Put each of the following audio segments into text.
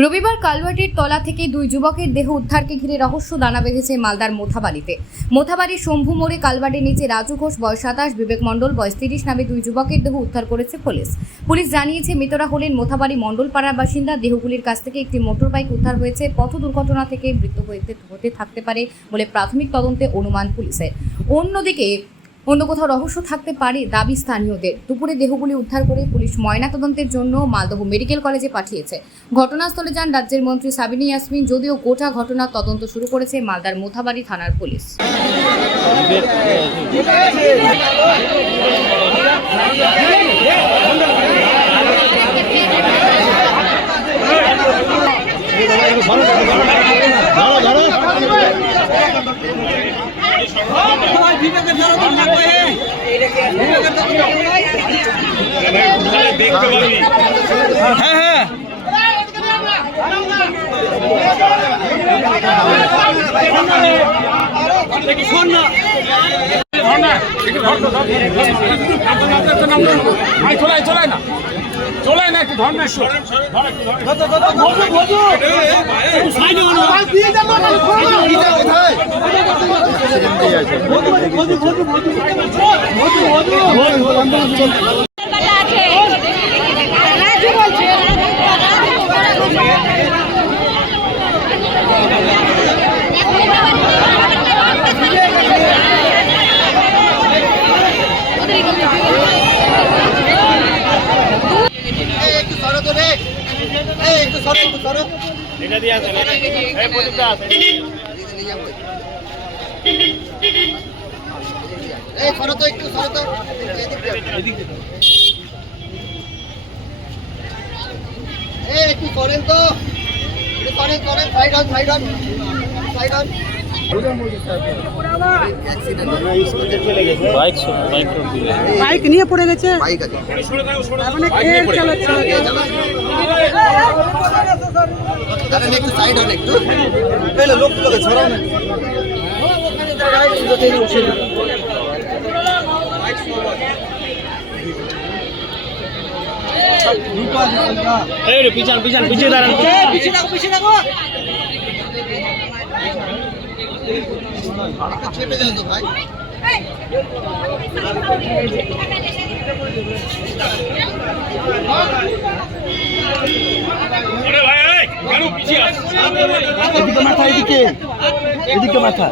রবিবার কালভার্টের তলা থেকে দুই যুবকের দেহ উদ্ধারকে ঘিরে রহস্য দানা বেঁধেছে মালদার মোথাবাড়িতে। মোথাবাড়ির শম্ভু মোড়ে কালভার্টের নিচে রাজু ঘোষ, বয়স সাতাশ, বিবেক মণ্ডল, বয়স তিরিশ নামে দুই যুবকের দেহ উদ্ধার করেছে পুলিশ। পুলিশ জানিয়েছে, মৃতরা হলেন মোথাবাড়ি মণ্ডলপাড়ার বাসিন্দা। দেহগুলির কাছ থেকে একটি মোটর বাইক উদ্ধার হয়েছে। পথ দুর্ঘটনা থেকে মৃত্যু হতে থাকতে পারে বলে প্রাথমিক তদন্তে অনুমান পুলিশের। অন্যদিকে অন্য কোথাও রহস্য থাকতে পারে দাবি স্থানীয়দের। দুপুরে দেহগুলি উদ্ধার করে পুলিশ ময়নাতদন্তের জন্য মালদহ মেডিকেল কলেজে পাঠিয়েছে। ঘটনাস্থলে যান রাজ্যের মন্ত্রী সাবিনী ইয়াসমিন, যদিও গোটা ঘটনার তদন্ত শুরু করেছে মালদার মোথাবাড়ি থানার পুলিশ। চলাই না চলাই না। ধর না চলে না একটু ধর। বেলা আছে রাজু বলছে এই একটু সরো তো রে এই একটু সরো একটু সরো এই সরো তো একটু সরো তো এদিক দিয়ে। এই একটু সরেন তো একটু সরেন সরেন side on side on side on bike নিয়ে পড়ে গেছে? বাইক আছে। মানে কে চালাচ্ছে? কে একটু সাইড অন একটু। এই লোকগুলোকে ছড়াও না। পিছন পিছন পিছিয়ে দাঁড়ান। পিছিয়ে আছিস? এদিকে মাথা এদিকে এদিকে মাথা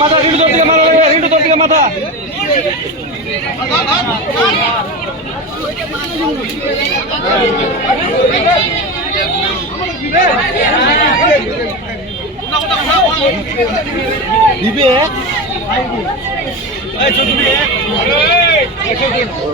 মাথা রিটু তোর দিকে মাথা রিটু তোর দিকে মাথা। দিবে এই, ছোট মেয়ে। আরে, এই,